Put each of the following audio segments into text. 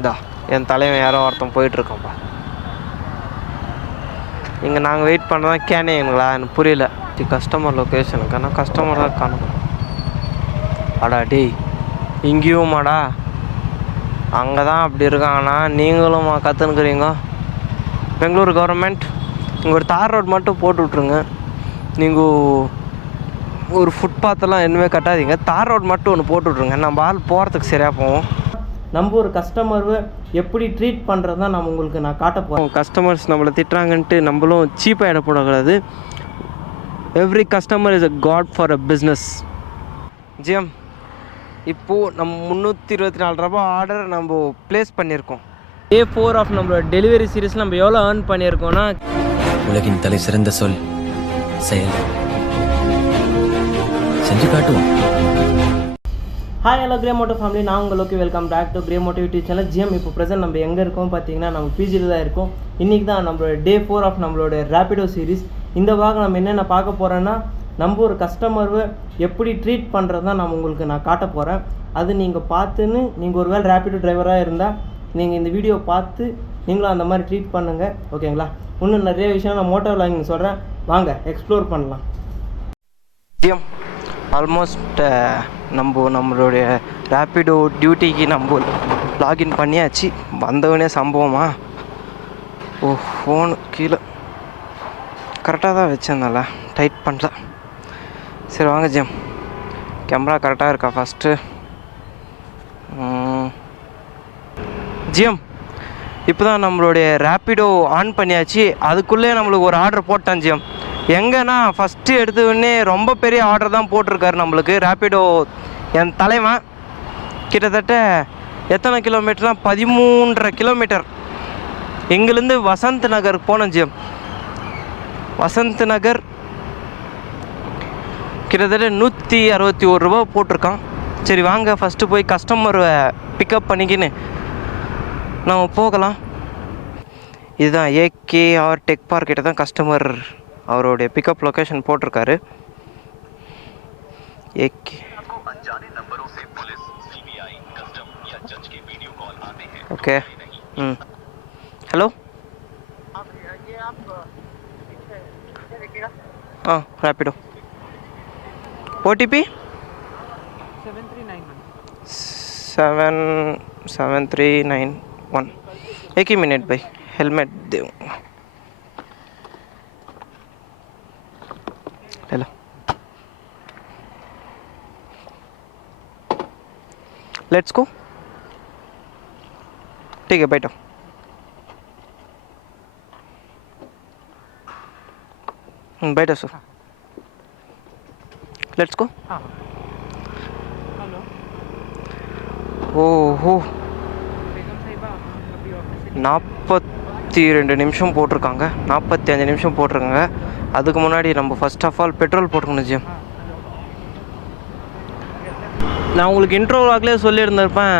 இதா என் தலைவன் யாரோ ஒருத்தன் போயிட்டுருக்கோம்ப்பா. இங்கே நாங்கள் வெயிட் பண்ணுறதா கேனேங்களா எனக்கு புரியல. கஸ்டமர் லொக்கேஷனுக்கு ஆனால் கஸ்டமர் தான் காணும். அடா டேய் இங்கேயுமாடா? அங்கே தான் அப்படி இருக்காங்கண்ணா, நீங்களும் கற்றுனுக்குறீங்க. பெங்களூர் கவர்மெண்ட் இங்கே ஒரு தார் ரோட் மட்டும் போட்டு விட்ருங்க. நீங்கள் ஒரு ஃபுட்பாத்தெல்லாம் இன்னுமே கட்டாதீங்க, தார் ரோட் மட்டும் ஒன்று போட்டு விட்ருங்க. நம்ம ஆள் போகிறதுக்கு சரியாக போவோம். நம்ம ஒரு கஸ்டமரை எப்படி ட்ரீட் பண்ணுறது தான் நம்ம உங்களுக்கு நான் காட்ட போகிறோம். கஸ்டமர்ஸ் நம்மளை திட்டுறாங்கன்ட்டு நம்மளும் சீப்பாக இடப்படக்கூடாது. Every customer is a god for a business. GM, இப்போது நம்ம 324 ரூபா ஆர்டர் நம்ம ப்ளேஸ் பண்ணியிருக்கோம். Day 4 ஆஃப் நம்மளோட டெலிவரி சீரீஸ் நம்ம எவ்வளோ ஏர்ன் பண்ணியிருக்கோன்னா, உலகின் தலை சிறந்த சொல் செயல், செஞ்சு காட்டுவோம். Hi hello Grey Moto family, நான் உங்களுக்கு welcome back to Grey Moto YouTube channel. GM இப்போ ப்ரெசென்ட் நம்ம எங்கே இருக்கோம் பார்த்தீங்கன்னா, நம்ம பிஜியில் தான் இருக்கோம். இன்றைக்கி தான் நம்மளோட Day 4 ஆஃப் நம்மளோட ரேப்பிடோ சீரீஸ். இந்த வாரம் நம்ம என்னென்ன பார்க்க போகிறோன்னா, நம்ம ஒரு கஸ்டமரை எப்படி ட்ரீட் பண்ணுறது தான் நான் உங்களுக்கு நான் காட்ட போகிறேன். அது நீங்கள் பார்த்துன்னு நீங்கள் ஒரு வேளை ரேப்பிடோ டிரைவராக இருந்தால் நீங்கள் இந்த வீடியோ பார்த்து நீங்களும் அந்த மாதிரி ட்ரீட் பண்ணுங்கள், ஓகேங்களா? இன்னும் நிறைய விஷயம் நான் மோட்டோ விளாகிங் சொல்கிறேன், வாங்க எக்ஸ்ப்ளோர் பண்ணலாம். ஜிஎம் ஆல்மோஸ்ட் நம்மளுடைய ரேப்பிடோ டியூட்டிக்கு நம்ம லாகின் பண்ணியாச்சு. வந்தவனே சம்பவமா, ஓ ஃபோனு கீழே கரெக்டாக தான் வச்சிருந்தால, டைட் பண்ணல. சரி வாங்க ஜிஎம், கேமரா கரெக்டாக இருக்கா ஃபஸ்ட்டு? ஜிஎம் இப்போ தான் நம்மளுடைய ரேப்பிடோ ஆன் பண்ணியாச்சு. அதுக்குள்ளே நம்மளுக்கு ஒரு ஆர்டர் போட்டான் ஜிஎம். எங்கன்னா ஃபஸ்ட்டு எடுத்தவுடனே ரொம்ப பெரிய ஆர்டர் தான் போட்டிருக்காரு நம்மளுக்கு ரேப்பிடோ. என் தலைவன் கிட்டத்தட்ட எத்தனை கிலோமீட்டர்லாம் 13.5 கிலோமீட்டர் எங்கேருந்து வசந்த் நகருக்கு போனோம் ஜிஎம். வசந்த் நகர் கிட்டத்தட்ட 161 ரூபா போட்டிருக்கான். சரி வாங்க ஃபஸ்ட்டு போய் கஸ்டமரை பிக்கப் பண்ணிக்கின்னு நம்ம போகலாம். இதுதான் ஏகேஆர் டெக் பார்க் கிட்ட தான் கஸ்டமர் அவருடைய பிக்கப் லொக்கேஷன் போட்டிருக்காரு. AK okay. हेलो हाँ रैपिडो OTP 7391 एक ही मिनट भाई, helmet they hello let's go. ठीक है बैठो. बैठो सर, लेट्स गो. ஓஹோ 42 நிமிஷம் போட்டிருக்காங்க, 45 நிமிஷம் போட்டிருக்காங்க. அதுக்கு முன்னாடி நம்ம ஃபர்ஸ்ட் ஆஃப் ஆல் பெட்ரோல் போட்டுக்கணும் ஜிம். நான் உங்களுக்கு இன்ட்ரோ வாக்கிலே சொல்லியிருந்திருப்பேன்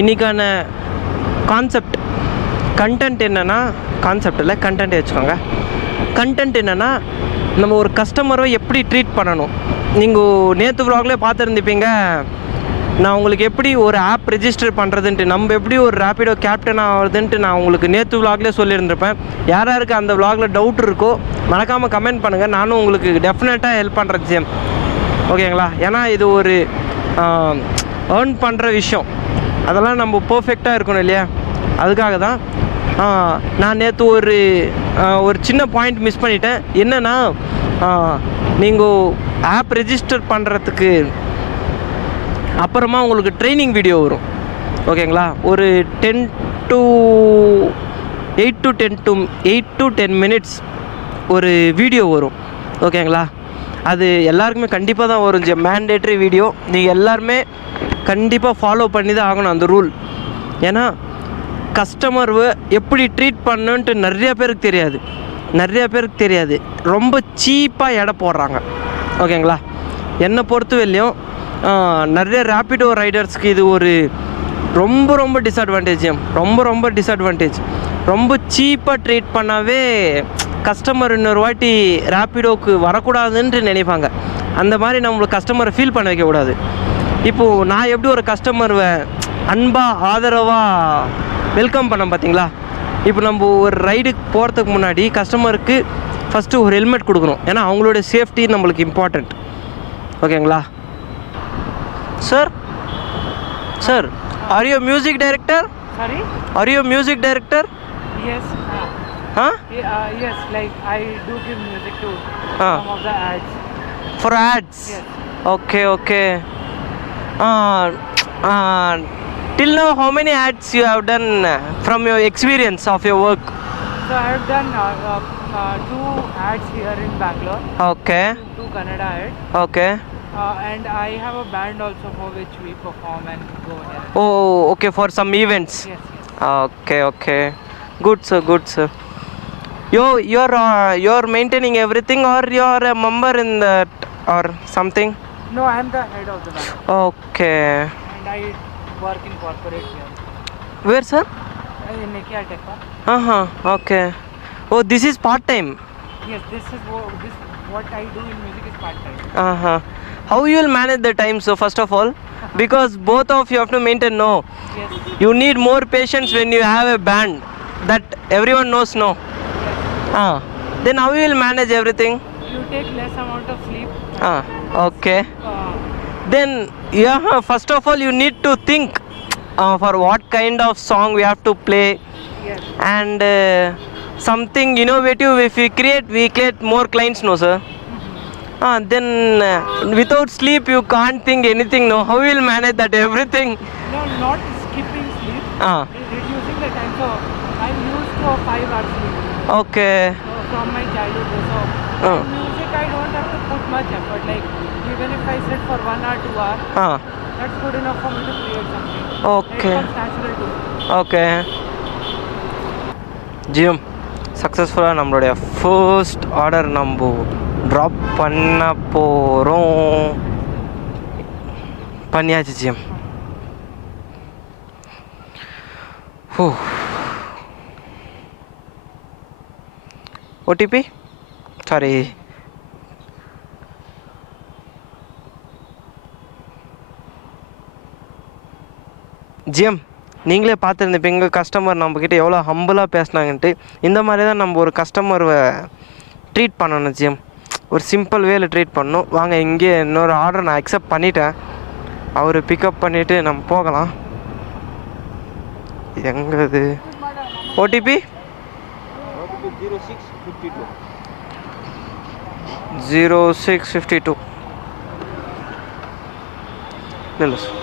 இன்றைக்கான கான்செப்ட் கண்டென்ட் என்னென்னா, கான்செப்ட் இல்லை கண்டென்ட் வச்சுக்கோங்க. கண்டென்ட் என்னென்னா, நம்ம ஒரு கஸ்டமரை எப்படி ட்ரீட் பண்ணணும். நீங்கள் நேற்று விலாக்லேயே பார்த்துருந்துப்பீங்க, நான் உங்களுக்கு எப்படி ஒரு ஆப் ரெஜிஸ்டர் பண்ணுறதுன்ட்டு, நம்ம எப்படி ஒரு ரேப்பிடோ கேப்டன் ஆகுதுன்ட்டு நான் உங்களுக்கு நேற்று விலாக்லேயே சொல்லியிருந்திருப்பேன். யாராருக்கு அந்த விலாகில் டவுட் இருக்கோ மறக்காமல் கமெண்ட் பண்ணுங்கள், நானும் உங்களுக்கு டெஃபினட்டாக ஹெல்ப் பண்ணுறேன் ஜிஎம், ஓகேங்களா? ஏன்னா இது ஒரு ஏர்ன் பண்ணுற விஷயம், அதெல்லாம் நம்ம பர்ஃபெக்டாக இருக்கணும் இல்லையா? அதுக்காக தான் நான் நேற்று ஒரு சின்ன பாயிண்ட் மிஸ் பண்ணிட்டேன். என்னென்னா, நீங்கள் ஆப் ரெஜிஸ்டர் பண்ணுறதுக்கு அப்புறமா உங்களுக்கு ட்ரைனிங் வீடியோ வரும், ஓகேங்களா? ஒரு 8 to 10 மினிட்ஸ் ஒரு வீடியோ வரும், ஓகேங்களா? அது எல்லாருக்குமே கண்டிப்பாக தான் வரும், மேண்டேட்ரி வீடியோ. நீங்கள் எல்லாருமே கண்டிப்பாக ஃபாலோ பண்ணி தான் ஆகணும் அந்த ரூல். ஏன்னா கஸ்டமர் எப்படி ட்ரீட் பண்ணுன்ட்டு நிறைய பேருக்கு தெரியாது. ரொம்ப சீப்பாக எடை போடுறாங்க, ஓகேங்களா? என்னை பொறுத்த வரையிலையும் நிறைய ரேப்பிடோ ரைடர்ஸ்க்கு இது ஒரு ரொம்ப டிஸ்அட்வான்டேஜ், ரொம்ப டிஸ்அட்வான்டேஜ். ரொம்ப சீப்பாக ட்ரீட் பண்ணாவே கஸ்டமர் இன்னொரு வாட்டி ரேப்பிடோவுக்கு வரக்கூடாதுன்ட்டு நினைப்பாங்க. அந்த மாதிரி நம்மளுக்கு கஸ்டமரை ஃபீல் பண்ண வைக்கக்கூடாது. இப்போது நான் எப்படி ஒரு கஸ்டமரை அன்பாக ஆதரவாக வெல்கம் பண்ணோம் பார்த்தீங்களா. இப்போ நம்ம ஒரு ரைடுக்கு போகிறதுக்கு முன்னாடி கஸ்டமருக்கு ஃபஸ்ட்டு ஒரு ஹெல்மெட் கொடுக்கணும். ஏன்னா அவங்களோட சேஃப்டி நம்மளுக்கு இம்பார்ட்டண்ட். ஓகேங்களா sir? Sir, are you music director? Sorry? Are you music director? Yes. Yes, like I do give music to some of the ads. For ads? Yes. Okay. Till now, how many ads you have done from your experience of your work? So I have done 2 ads here in Bangalore. Okay. 2 Kannada ads. Okay. And I have a band also for which we perform and go here. Oh, okay, for some events. Yes. Okay. Good sir. You're maintaining everything, or you're a member in that or something? No, I am the head of the band. Okay. And I work in corporate here. Where, sir? In Nokia Tech. Okay. Oh, this is part time. Yes, this what I do in music is part time. How you will manage the time? So first of all, because both of you have to maintain. No, Yes. you need more patience when you have a band. That everyone knows. No. Yes. Then how you will manage everything? You take less amount of sleep. Okay. Then first of all you need to think for what kind of song we have to play. Yes. And something innovative if we create more clients, no sir? Then without sleep you can't think anything, no? How will manage that everything? No, not skipping sleep. Reducing the time. So I'm used to a 5 hours sleep. Okay. From my childhood. So music I don't have to put much effort. Like even if I sit for 1 hour, 2 hours, that's good enough for me to create something. Okay. It comes natural to me. Okay. GM சக்ஸஸ்ஃபுல்லாக நம்மளுடைய first order நம்ம drop பண்ண போகிறோம். பண்ணியாச்சு GM. OTP sorry GM, நீங்களே பார்த்துருந்துப்பீங்க customer நம்மக்கிட்ட எவ்வளோ ஹம்பிளாக பேசினாங்கன்ட்டு. இந்த மாதிரி தான் நம்ம ஒரு கஸ்டமரை ட்ரீட் பண்ணணும் ஜிஎம். ஒரு சிம்பிள் வேல ட்ரீட் பண்ணணும். வாங்க, இங்கே இன்னொரு ஆர்டர் நான் அக்செப்ட் பண்ணிட்டேன். அவர் பிக்கப் பண்ணிவிட்டு நம்ம போகலாம். எங்கே இது ஓடிபி? 0652. இல்லை சார்,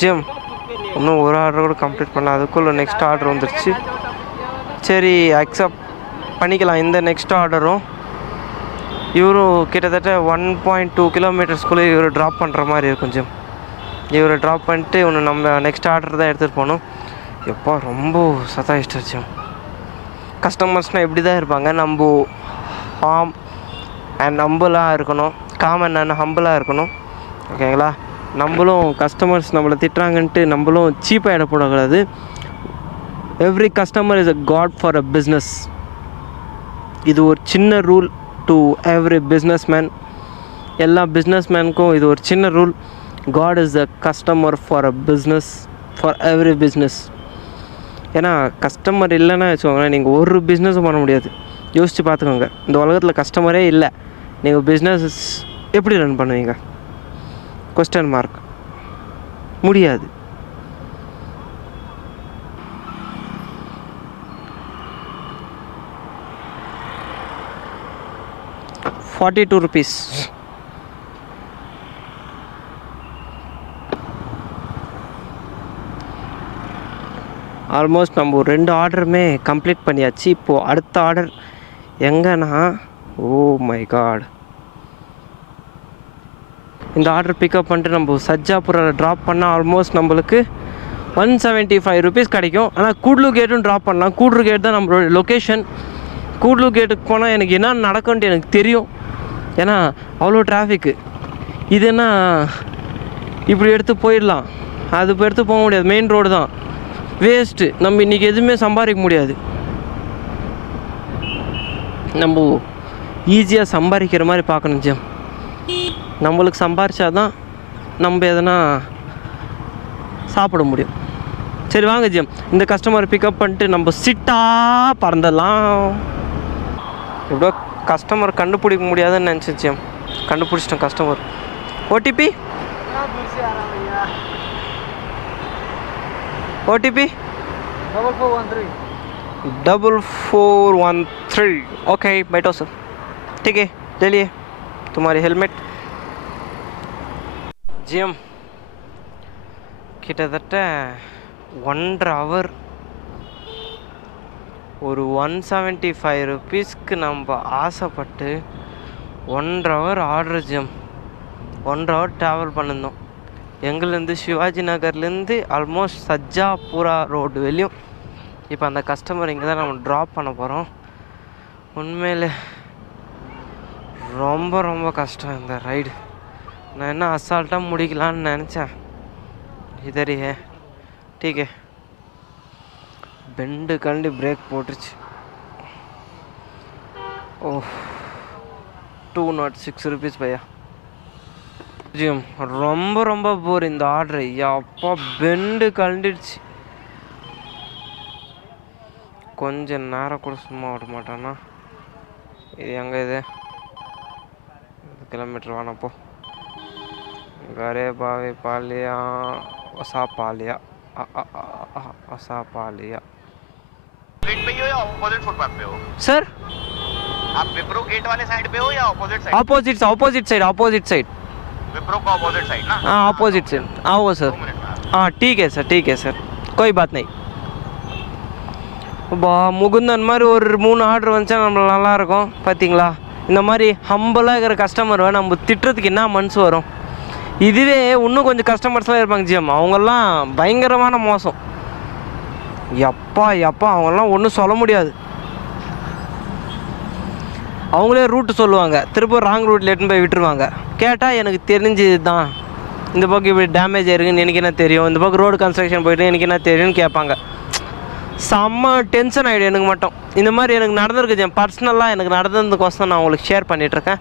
ஜிம் இன்னும் ஒரு ஆர்டர் கூட கம்ப்ளீட் பண்ண அதுக்குள்ளே நெக்ஸ்ட் ஆர்டர் வந்துருச்சு. சரி, அக்செப்ட் பண்ணிக்கலாம் இந்த நெக்ஸ்ட் ஆர்டரும். இவரும் கிட்டத்தட்ட 1.2 கிலோமீட்டர்ஸ்குள்ளே இவர் ட்ராப் பண்ணுற மாதிரி இருக்கும் ஜிம். இவரை ட்ராப் பண்ணிட்டு ஒன்று நம்ம நெக்ஸ்ட் ஆர்டர் தான் எடுத்துகிட்டு போகணும். எப்போ ரொம்ப சத்தாயிச்சிட்டு ஜிம். கஸ்டமர்ஸ்னால் எப்படி தான் இருப்பாங்க. நம்ம ஹார்ம் அண்ட் ஹம்பிளாக இருக்கணும். காமன் அண்ட் ஹம்பிளாக இருக்கணும். ஓகேங்களா? நம்மளும் கஸ்டமர்ஸ் நம்மளை திட்டுறாங்கன்ட்டு நம்மளும் சீப்பாக இட போடக்கூடாது. Every customer is a god for a business. இது ஒரு சின்ன rule to every businessman. எல்லா பிஸ்னஸ் மேனுக்கும் இது ஒரு சின்ன rule. God is a customer for a business, for every business. ஏன்னா கஸ்டமர் இல்லைன்னா வச்சுக்கோங்களேன், நீங்கள் ஒரு பிஸ்னஸும் பண்ண முடியாது. யோசித்து பார்த்துக்கோங்க, இந்த உலகத்தில் கஸ்டமரே இல்லை, நீங்கள் பிஸ்னஸ் எப்படி ரன் பண்ணுவீங்க? Question mark. முடியாது. ₹42. ஆல்மோஸ்ட் நம்ம 2 ஆர்டருமே கம்ப்ளீட் பண்ணியாச்சு. இப்போது அடுத்த ஆர்டர் எங்கன்னா, ஓ மை காட், இந்த ஆர்டர் பிக்கப் பண்ணிட்டு நம்ம சஜ்ஜாபுரில் ட்ராப் பண்ணால் ஆல்மோஸ்ட் நம்மளுக்கு ₹175 கிடைக்கும். ஆனால் கூடலூர் கேட்டும் ட்ராப் பண்ணலாம். கூடலூர் கேட் தான் நம்மளோட லொக்கேஷன். கூடலூர் கேட்டுக்கு போனால் எனக்கு என்ன நடக்கும்ன்ட்டு எனக்கு தெரியும். ஏன்னா அவ்வளோ டிராஃபிக்கு. இதுன்னா இப்படி எடுத்து போயிடலாம், அது இப்போ எடுத்து போக முடியாது. மெயின் ரோடு தான், வேஸ்ட்டு. நம்ம இன்றைக்கி எதுவுமே சம்பாதிக்க முடியாது. நம்ம ஈஸியாக சம்பாதிக்கிற மாதிரி பார்க்கணும் ஜிம். நம்மளுக்கு சம்பாரிச்சாதான் நம்ம எதனா சாப்பிட முடியும். சரி வாங்க ஜிஎம், இந்த கஸ்டமரை பிக்கப் பண்ணிட்டு நம்ம சிட்டாக பறந்துடலாம். எப்படியோ கஸ்டமர் கண்டுபிடிக்க முடியாதுன்னு நினச்சேன் ஜிஎம். கண்டுபிடிச்சிட்டேன் கஸ்டமர். ஓடிபி ओटीपी 4413 ओके बैठो सर. ठीक है ले लिए तुम्हारी हेलमेट. ஜிஎம் கிட்டத்தட்ட 1.5 hour ஒரு 175 rupeesக்கு நம்ம ஆசைப்பட்டு 1.5 hour order GM. 1.5 hour travel பண்ணியிருந்தோம் எங்கேருந்து, சிவாஜி நகர்லேருந்து ஆல்மோஸ்ட் சஜ்ஜாபுரா ரோடு வெளியும். இப்போ அந்த கஸ்டமர் இங்கே தான் நம்ம ட்ராப் பண்ண போகிறோம். உண்மையில் ரொம்ப ரொம்ப கஷ்டம் இந்த ரைடு. நான் என்ன அசால்ட்டாக முடிக்கலான்னு நினச்சேன். இதரியே டீக்கே பெண்டு கண்டி பிரேக் போட்டுருச்சு. ஓ 206 rupees பையா. ஜிஎம் ரொம்ப ரொம்ப போர் இந்த ஆர்டரு. அப்பா பெண்டு கழண்டிடுச்சு. கொஞ்சம் நேரம் கூட சும்மா விட மாட்டானா. இது எங்கே இது கிலோமீட்டர் வானப்போ கரே பாவி பாலியா वसा पालिया वसा पालिया. गेट पे ही हो या ऑपोजिट फुटपाथ पे हो? सर आप विप्रो गेट वाले साइड पे हो या opposite side? Opposite side Wipro का ऑपोजिट साइड ना? हाँ ऑपोजिट साइड. आओ सर. हाँ ठीक है सर कोई बात नहीं. முகுந்தன் மாதிரி ஒரு 3 ஆர்டர் வந்துச்சா நம்மள நல்லாயிருக்கும். பார்த்தீங்களா, இந்த மாதிரி ஹம்பலாக இருக்கிற கஸ்டமரை நம்ம திட்டுறதுக்கு என்ன மனசு வரும். இதுவே இன்னும் கொஞ்சம் கஸ்டமர்ஸ்லாம் இருப்பாங்க ஜிஎம், அவங்கெல்லாம் பயங்கரமான மோசம். எப்பா அவங்கெல்லாம் ஒன்றும் சொல்ல முடியாது. அவங்களே ரூட்டு சொல்லுவாங்க, திரும்ப ராங் ரூட்டில் எடுத்துன்னு போய் விட்டுருவாங்க. கேட்டால் எனக்கு தெரிஞ்சது தான், இந்த பக்கம் இப்படி டேமேஜ் ஆயிருக்குன்னு எனக்கு என்ன தெரியும், இந்த பக்கம் ரோடு கன்ஸ்ட்ரக்ஷன் போய்ட்டு எனக்கு என்ன தெரியும்னு கேட்பாங்க. செம்ம டென்ஷன் ஆகிடும் எனக்கு மட்டும். இந்த மாதிரி எனக்கு நடந்திருக்கு ஜிஎம். பர்சனலாக எனக்கு நடந்ததுக்கோசம் நான் உங்களுக்கு ஷேர் பண்ணிகிட்ருக்கேன்.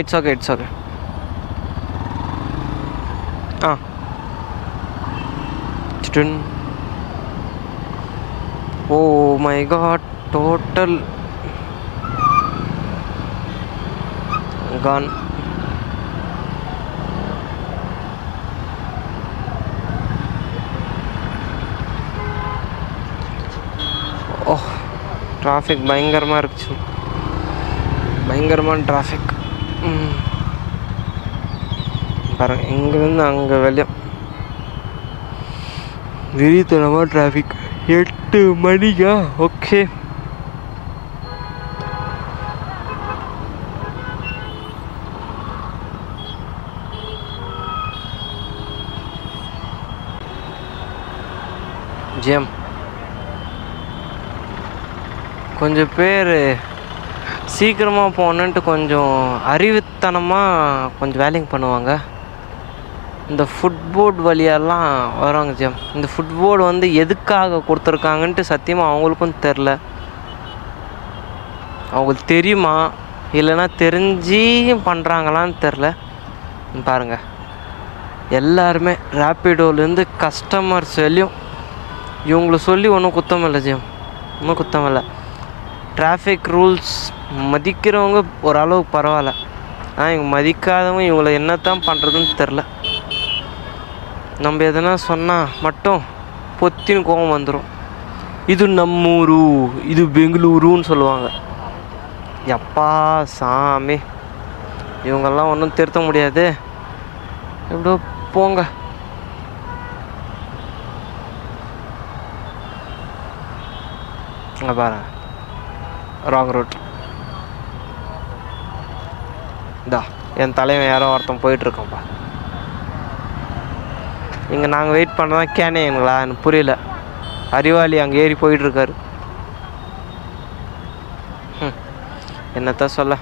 It's okay oh my god, total gone. Oh traffic பயங்கரமாக இருந்துச்சு, பயங்கரமான டிராஃபிக். பாருங்க, இங்கேருந்து அங்கே வெளியும் வெறித்தனமாக டிராஃபிக். 8 மணிக்கா? ஓகே. ஜிஎம் கொஞ்சம் பேர் சீக்கிரமாக போகணுன்ட்டு கொஞ்சம் அறிவுத்தனமாக கொஞ்சம் வேலைங்க பண்ணுவாங்க. இந்த ஃபுட்போர்ட் வழியெல்லாம் வருவாங்க ஜிஎம். இந்த ஃபுட்போர்டு வந்து எதுக்காக கொடுத்துருக்காங்கன்ட்டு சத்தியமாக அவங்களுக்கும் தெரில. அவங்களுக்கு தெரியுமா இல்லைன்னா தெரிஞ்சு பண்ணுறாங்களான்னு தெரில. பாருங்கள், எல்லாருமே ரேப்பிடோலேருந்து கஸ்டமர்ஸ் வெளியும் இவங்களை சொல்லி ஒன்றும் குத்தம் இல்லை ஜிஎம், ஒன்றும் குத்தம் இல்லை. டிராஃபிக் ரூல்ஸ் மதிக்கிறவங்க ஓரளவுக்கு பரவாயில்ல, ஆனால் இவங்க மதிக்காதவங்க இவங்களை என்னத்தான் பண்ணுறதுன்னு தெரில. நம்ம எதனா சொன்னால் மட்டும் பொத்தின்னு கோபம் வந்துடும். இது நம்மூரு, இது பெங்களூருன்னு சொல்லுவாங்க. எப்பா சாமி, இவங்கெல்லாம் ஒன்றும் திருத்த முடியாது. எப்படியோ போங்க. அங்கே பாருங்க, ராங் ரூட். இதா என் தலைவன் யாரோ ஒருத்தன் போயிட்டுருக்கோம்ப்பா. இங்கே நாங்கள் வெயிட் பண்ணுறதான் கேனேங்களா, எனக்கு புரியல. அறிவாளி அங்கே ஏறி போயிட்டுருக்காரு. என்னத்தான் சொல்ல.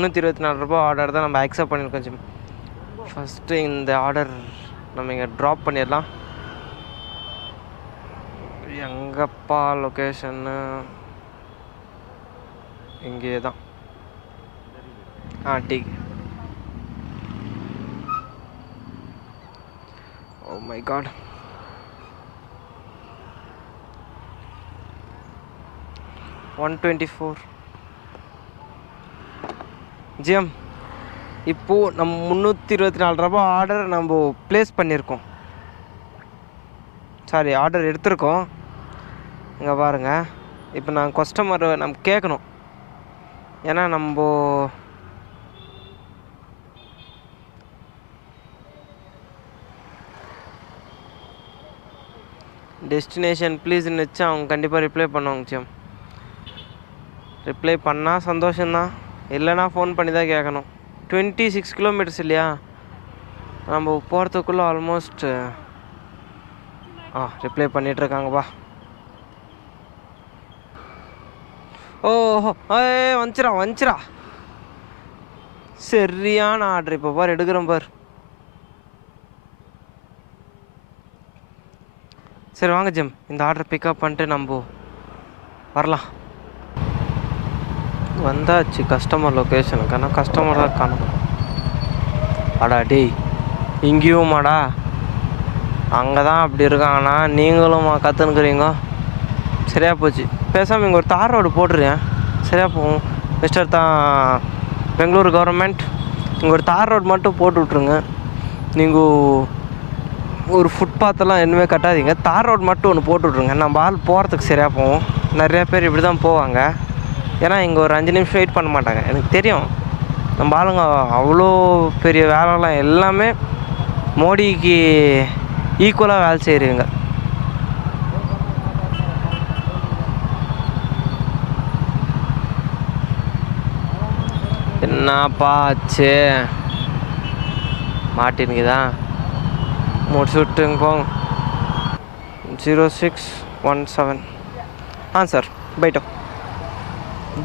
324 ரூபா ஆர்டர் தான் நம்ம அக்செப்ட் பண்ணியிருக்கோம் ஜிம். ஃபஸ்ட்டு இந்த ஆர்டர் நம்ம இங்கே ட்ராப் பண்ணிடலாம். எங்கப்பா லொக்கேஷன்னு? இங்கே தான். ठीक. Oh my god. $124. ஜிஎம், இப்போது நம்ம 324 ரூபா ஆர்டர் நம்ம ப்ளேஸ் பண்ணியிருக்கோம். சாரி, ஆர்டர் எடுத்திருக்கோம். இங்கே பாருங்கள், இப்போ நான் கஸ்டமரை நம்ம கேட்கணும். ஏன்னா நம்ம டெஸ்டினேஷன் ப்ளீஸ்ன்னு வச்சு அவங்க கண்டிப்பாக ரிப்ளை பண்ணுவாங்க ஜிஎம். ரிப்ளை பண்ணால் சந்தோஷந்தான், இல்லைனா ஃபோன் பண்ணி தான் கேட்கணும். 26 கிலோமீட்டர்ஸ் இல்லையா, நம்ம போகிறதுக்குள்ளே ஆல்மோஸ்ட் ரிப்ளை பண்ணிகிட்ருக்காங்கப்பா. ஓஹோ, வந்துச்சிரா சரியான ஆர்டர். இப்போ பார் எடுக்கிறேன் பார். சரி வாங்க ஜிம், இந்த ஆர்டரை பிக்கப் பண்ணிட்டு நம்ம வரலாம். வந்தாச்சு கஸ்டமர் லொக்கேஷனுக்கு. ஆனால் கஸ்டமர் தான் காணும். அடா டேய், இங்கேயுமாடா? அங்கே தான் அப்படி இருக்காங்கண்ணா, நீங்களும் கற்றுனுக்குறீங்க. சரியாக போச்சு. பேசாமல் இங்கே ஒரு தார் ரோடு போட்டுருேன், சரியாக போகும். மிஸ்டர் தான் பெங்களூர் கவர்மெண்ட், இங்கே ஒரு தார் ரோடு மட்டும் போட்டு விட்ருங்க. நீங்கள் ஒரு ஃபுட்பாத்தெல்லாம் இன்னுமே கட்டாதீங்க, தார் ரோடு மட்டும் ஒன்று போட்டு விட்ருங்க. நம்ம ஆள் போகிறதுக்கு சரியாக போவோம். நிறையா பேர் இப்படி தான் போவாங்க. ஏன்னா இங்கே ஒரு 5 நிமிஷம் வெயிட் பண்ண மாட்டாங்க. எனக்கு தெரியும், நம்ம ஆளுங்க அவ்வளோ பெரிய வேலைலாம் எல்லாமே மோடிக்கு ஈக்குவலாக வேலை செய்கிறீங்க. என்னப்பா ஆச்சு? மாட்டின்னுக்குதான் முடிச்சுட்டுங்க போங்க. 0617. Sir phyto,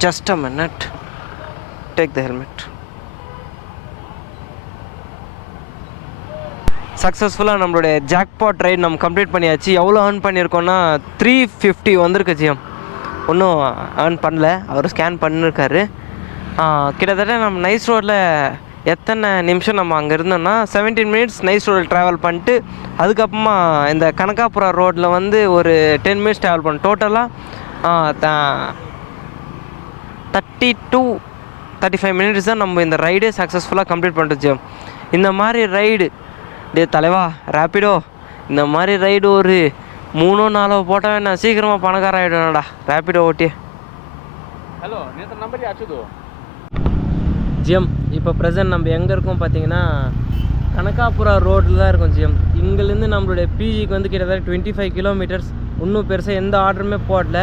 just a minute, take the helmet. சக்ஸஸ்ஃபுல்லாக நம்மளுடைய ஜாக்பாட் ரைட் நம்ம கம்ப்ளீட் பண்ணியாச்சு. எவ்வளோ ஏர்ன் பண்ணியிருக்கோன்னா 350 வந்திருக்கு ஜிஎம். ஒன்றும் ஏர்ன் பண்ணல, அவர் ஸ்கேன் பண்ணியிருக்காரு. கிட்டத்தட்ட நம்ம நைஸ் ரோடில் எத்தனை நிமிஷம் நம்ம அங்கே இருந்தோம்னா 17 மினிட்ஸ் நைஸ் ரோடில் ட்ராவல் பண்ணிட்டு, அதுக்கப்புறமா இந்த கனகாபுரா ரோட்டில் வந்து ஒரு 10 மினிட்ஸ் ட்ராவல் பண்ணோம். டோட்டலாக 32-35 மினிட்ஸ் தான் நம்ம இந்த ரைடே சக்ஸஸ்ஃபுல்லாக கம்ப்ளீட் பண்ணிட்டு. இந்த மாதிரி ரைடு தலைவா ரேப்பிடோ, இந்த மாதிரி ரைடு ஒரு 3-4 போட்டால் வேணா சீக்கிரமாக பணக்கார ஆகிடுவேன்டா ரேப்பிடோ ஓட்டி. ஹலோ, நேற்று நம்பர் ஆச்சுதோ ஜிஎம். இப்போ ப்ரெசன்ட் நம்ம எங்கே இருக்கோம் பார்த்தீங்கன்னா கனகாபுரா ரோட்டில் தான் இருக்கும் ஜிஎம். இங்கேருந்து நம்மளுடைய பிஜிக்கு வந்து கிட்டத்தட்ட 25 கிலோமீட்டர்ஸ். இன்னும் பெருசாக எந்த ஆர்டருமே போடல.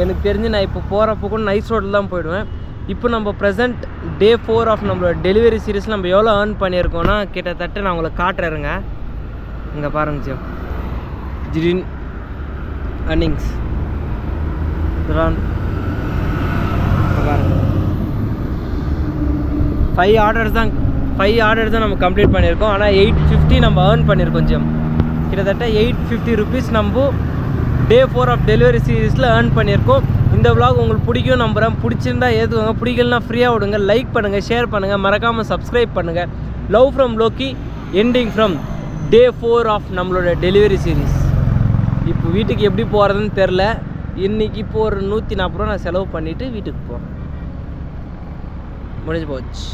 எனக்கு தெரிஞ்சு நான் இப்போ போகிறப்போ கூட நைஸ் ரோட்டில் தான் போயிடுவேன். இப்போ நம்ம ப்ரெசென்ட் டே 4 ஆஃப் நம்மளோட டெலிவரி சீரீஸ் நம்ம எவ்வளோ ஏர்ன் பண்ணியிருக்கோன்னா கிட்டத்தட்ட நான் உங்களுக்கு காட்டுறேங்க. இங்கே பாருங்க ஜிஎம், ஜிடின் earnings பாருங்க. 5 ஆர்டர்ஸ் தான் நம்ம கம்ப்ளீட் பண்ணியிருக்கோம். ஆனால் 850 நம்ம ஏர்ன் பண்ணியிருக்கோம் ஜிஎம். கிட்டத்தட்ட 850 ருபீஸ் நம்ம டே 4 ஆஃப் டெலிவரி சீரீஸில் ஏர்ன் பண்ணியிருக்கோம். இந்த விலாக் உங்களுக்கு பிடிக்கும் நம்புகிறேன். பிடிச்சிருந்தா ஏற்றுக்கோங்க, பிடிக்கலனா ஃப்ரீயாக விடுங்க. லைக் பண்ணுங்கள், ஷேர் பண்ணுங்கள், மறக்காமல் சப்ஸ்கிரைப் பண்ணுங்கள். Love from Loki, ending from day 4 of நம்மளோட டெலிவரி சீரீஸ். இப்போ வீட்டுக்கு எப்படி போகிறதுன்னு தெரில. இன்றைக்கி இப்போ ஒரு 140 ரூபா நான் செலவு பண்ணிவிட்டு வீட்டுக்கு போகிறேன். முடிஞ்சு போச்சு.